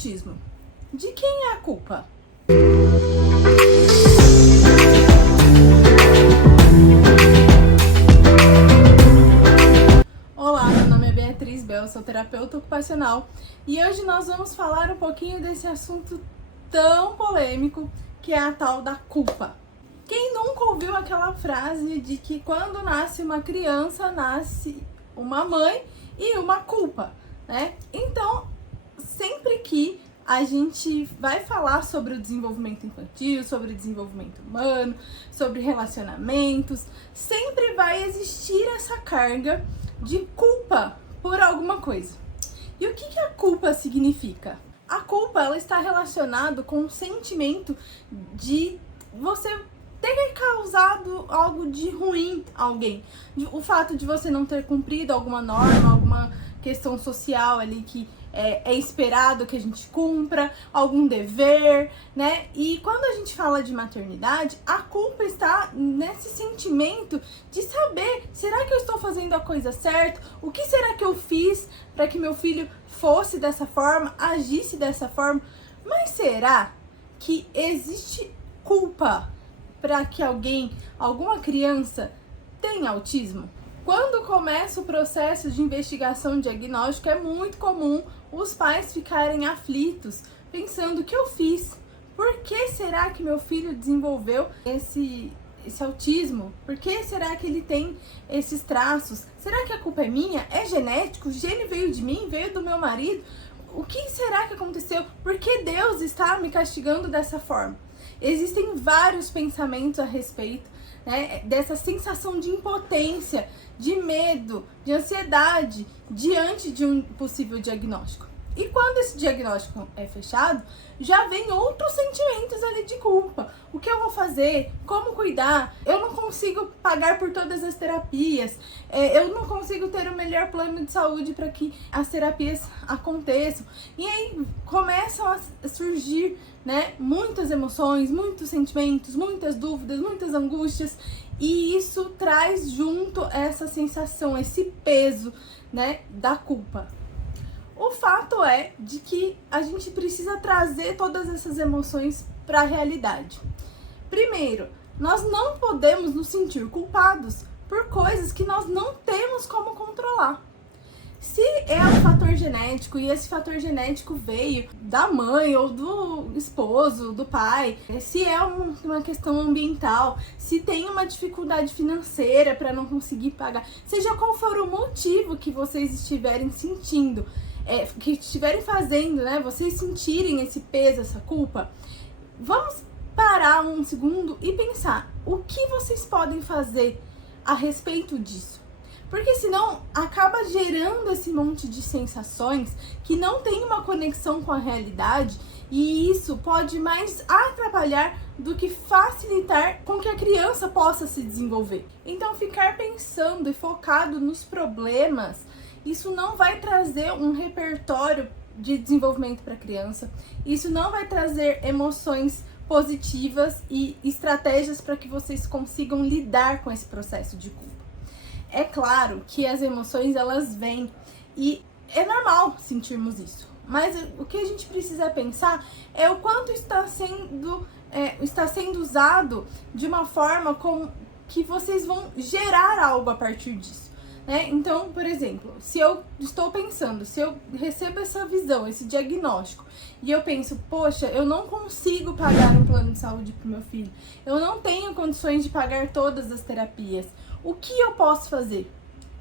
autismo. De quem é a culpa? Olá, meu nome é Beatriz Bel, sou terapeuta ocupacional e hoje nós vamos falar um pouquinho desse assunto tão polêmico que é a tal da culpa. Quem nunca ouviu aquela frase de que quando nasce uma criança, nasce uma mãe e uma culpa, né? Então, sempre que a gente vai falar sobre o desenvolvimento infantil, sobre o desenvolvimento humano, sobre relacionamentos, sempre vai existir essa carga de culpa por alguma coisa. E o que a culpa significa? A culpa, ela está relacionada com o sentimento de você ter causado algo de ruim a alguém. O fato de você não ter cumprido alguma norma, alguma questão social ali que é esperado que a gente cumpra, algum dever, né? E quando a gente fala de maternidade, a culpa está nesse sentimento de saber, será que eu estou fazendo a coisa certa? O que será que eu fiz para que meu filho fosse dessa forma, agisse dessa forma? Mas será que existe culpa para que alguma criança tenha autismo? Quando começa o processo de investigação e diagnóstico, é muito comum os pais ficarem aflitos, pensando: o que eu fiz? Por que será que meu filho desenvolveu esse autismo? Por que será que ele tem esses traços? Será que a culpa é minha? É genético? O gene veio de mim? Veio do meu marido? O que será que aconteceu? Por que Deus está me castigando dessa forma? Existem vários pensamentos a respeito, né, dessa sensação de impotência, de medo, de ansiedade diante de um possível diagnóstico. E quando esse diagnóstico é fechado, já vem outros sentimentos ali de culpa. O que eu vou fazer? Como cuidar? Eu não consigo pagar por todas as terapias. Eu não consigo ter o melhor plano de saúde para que as terapias aconteçam. E aí começam a surgir, né, muitas emoções, muitos sentimentos, muitas dúvidas, muitas angústias. E isso traz junto essa sensação, esse peso, né, da culpa. O fato é de que a gente precisa trazer todas essas emoções para a realidade. Primeiro, nós não podemos nos sentir culpados por coisas que nós não temos como controlar. Se é um fator genético e esse fator genético veio da mãe ou do esposo, do pai, se é uma questão ambiental, se tem uma dificuldade financeira para não conseguir pagar, seja qual for o motivo que vocês estiverem sentindo, que estiverem fazendo, né, vocês sentirem esse peso, essa culpa, vamos parar um segundo e pensar o que vocês podem fazer a respeito disso. Porque senão acaba gerando esse monte de sensações que não tem uma conexão com a realidade e isso pode mais atrapalhar do que facilitar com que a criança possa se desenvolver. Então ficar pensando e focado nos problemas, isso não vai trazer um repertório de desenvolvimento para a criança, isso não vai trazer emoções positivas e estratégias para que vocês consigam lidar com esse processo de culpa. É claro que as emoções, elas vêm e é normal sentirmos isso, mas o que a gente precisa pensar é o quanto está sendo usado de uma forma com que vocês vão gerar algo a partir disso, né? Então, por exemplo, se eu estou pensando, se eu recebo essa visão, esse diagnóstico, e eu penso: poxa, eu não consigo pagar um plano de saúde para o meu filho, eu não tenho condições de pagar todas as terapias, o que eu posso fazer?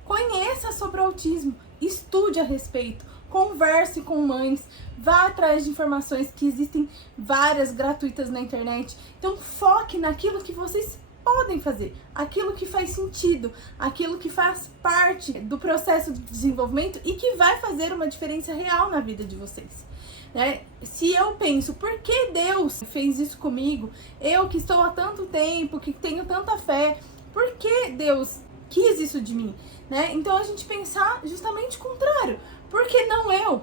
Conheça sobre o autismo, estude a respeito, converse com mães, vá atrás de informações, que existem várias gratuitas na internet. Então foque naquilo que vocês podem fazer, aquilo que faz sentido, aquilo que faz parte do processo de desenvolvimento e que vai fazer uma diferença real na vida de vocês. Né? Se eu penso: por que Deus fez isso comigo? Eu que estou há tanto tempo, que tenho tanta fé, por que Deus quis isso de mim? Né? Então a gente pensar justamente o contrário. Por que não eu?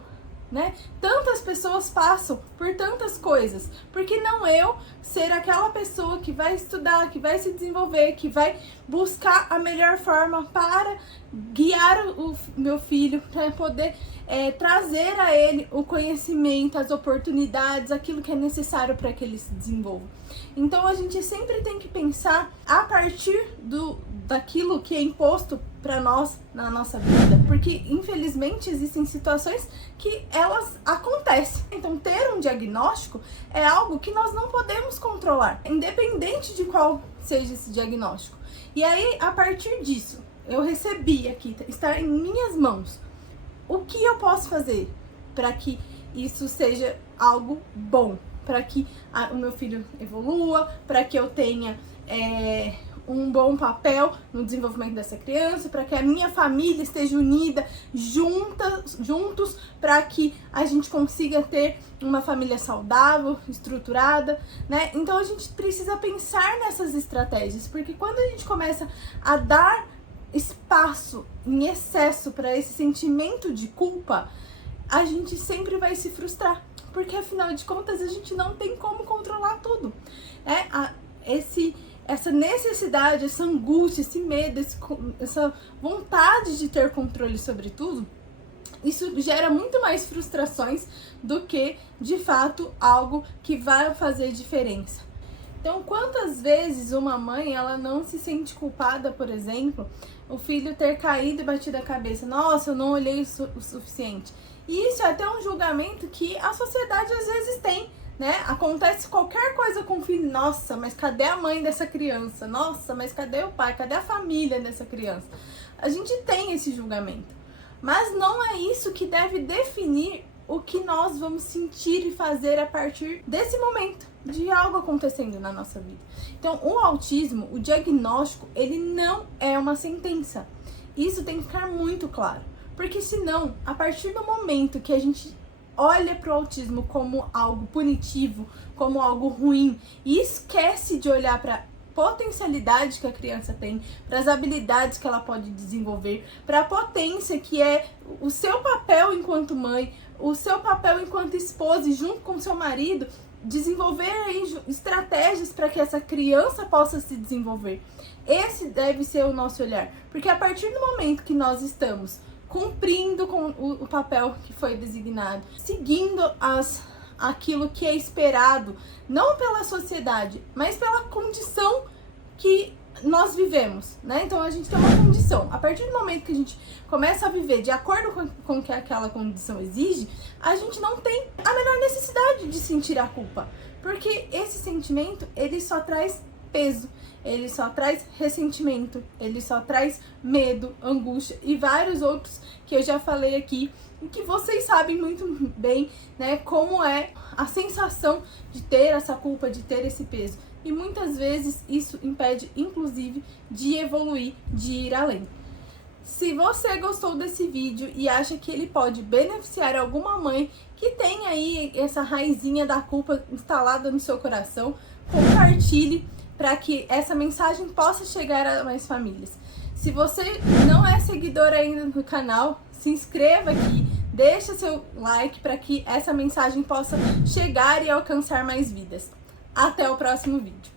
né? Tantas pessoas passam por tantas coisas. Por que não eu ser aquela pessoa que vai estudar, que vai se desenvolver, que vai buscar a melhor forma para guiar o meu filho, para poder trazer a ele o conhecimento, as oportunidades, aquilo que é necessário para que ele se desenvolva. Então a gente sempre tem que pensar a partir daquilo que é imposto para nós na nossa vida, porque infelizmente existem situações que elas acontecem. Então ter um diagnóstico é algo que nós não podemos controlar, independente de qual seja esse diagnóstico. E aí, a partir disso, eu recebi aqui, está em minhas mãos, o que eu posso fazer para que isso seja algo bom, para que o meu filho evolua, para que eu tenha um bom papel no desenvolvimento dessa criança, para que a minha família esteja unida, juntos, para que a gente consiga ter uma família saudável, estruturada, né? Então a gente precisa pensar nessas estratégias, porque quando a gente começa a dar espaço em excesso para esse sentimento de culpa, a gente sempre vai se frustrar, porque afinal de contas a gente não tem como controlar tudo, né? Essa necessidade, essa angústia, esse medo, essa vontade de ter controle sobre tudo, isso gera muito mais frustrações do que, de fato, algo que vai fazer diferença. Então, quantas vezes uma mãe, ela não se sente culpada, por exemplo, o filho ter caído e batido a cabeça, nossa, eu não olhei o suficiente. E isso é até um julgamento que a sociedade às vezes tem, né? Acontece qualquer coisa com o filho, nossa, mas cadê a mãe dessa criança? Nossa, mas cadê o pai? Cadê a família dessa criança? A gente tem esse julgamento, mas não é isso que deve definir o que nós vamos sentir e fazer a partir desse momento de algo acontecendo na nossa vida. Então, o autismo, o diagnóstico, ele não é uma sentença. Isso tem que ficar muito claro, porque senão, a partir do momento que a gente olha para o autismo como algo punitivo, como algo ruim, e esquece de olhar para a potencialidade que a criança tem, para as habilidades que ela pode desenvolver, para a potência que é o seu papel enquanto mãe, o seu papel enquanto esposa e junto com o seu marido, desenvolver aí estratégias para que essa criança possa se desenvolver. Esse deve ser o nosso olhar, porque a partir do momento que nós estamos cumprindo com o papel que foi designado, seguindo aquilo que é esperado, não pela sociedade, mas pela condição que nós vivemos, né? Então a gente tem uma condição. A partir do momento que a gente começa a viver de acordo com o que aquela condição exige, a gente não tem a menor necessidade de sentir a culpa, porque esse sentimento, ele só traz peso, ele só traz ressentimento, ele só traz medo, angústia e vários outros que eu já falei aqui e que vocês sabem muito bem, né, como é a sensação de ter essa culpa, de ter esse peso. E muitas vezes isso impede, inclusive, de evoluir, de ir além. Se você gostou desse vídeo e acha que ele pode beneficiar alguma mãe que tem aí essa raizinha da culpa instalada no seu coração, compartilhe para que essa mensagem possa chegar a mais famílias. Se você não é seguidor ainda do canal, se inscreva aqui, deixa seu like para que essa mensagem possa chegar e alcançar mais vidas. Até o próximo vídeo.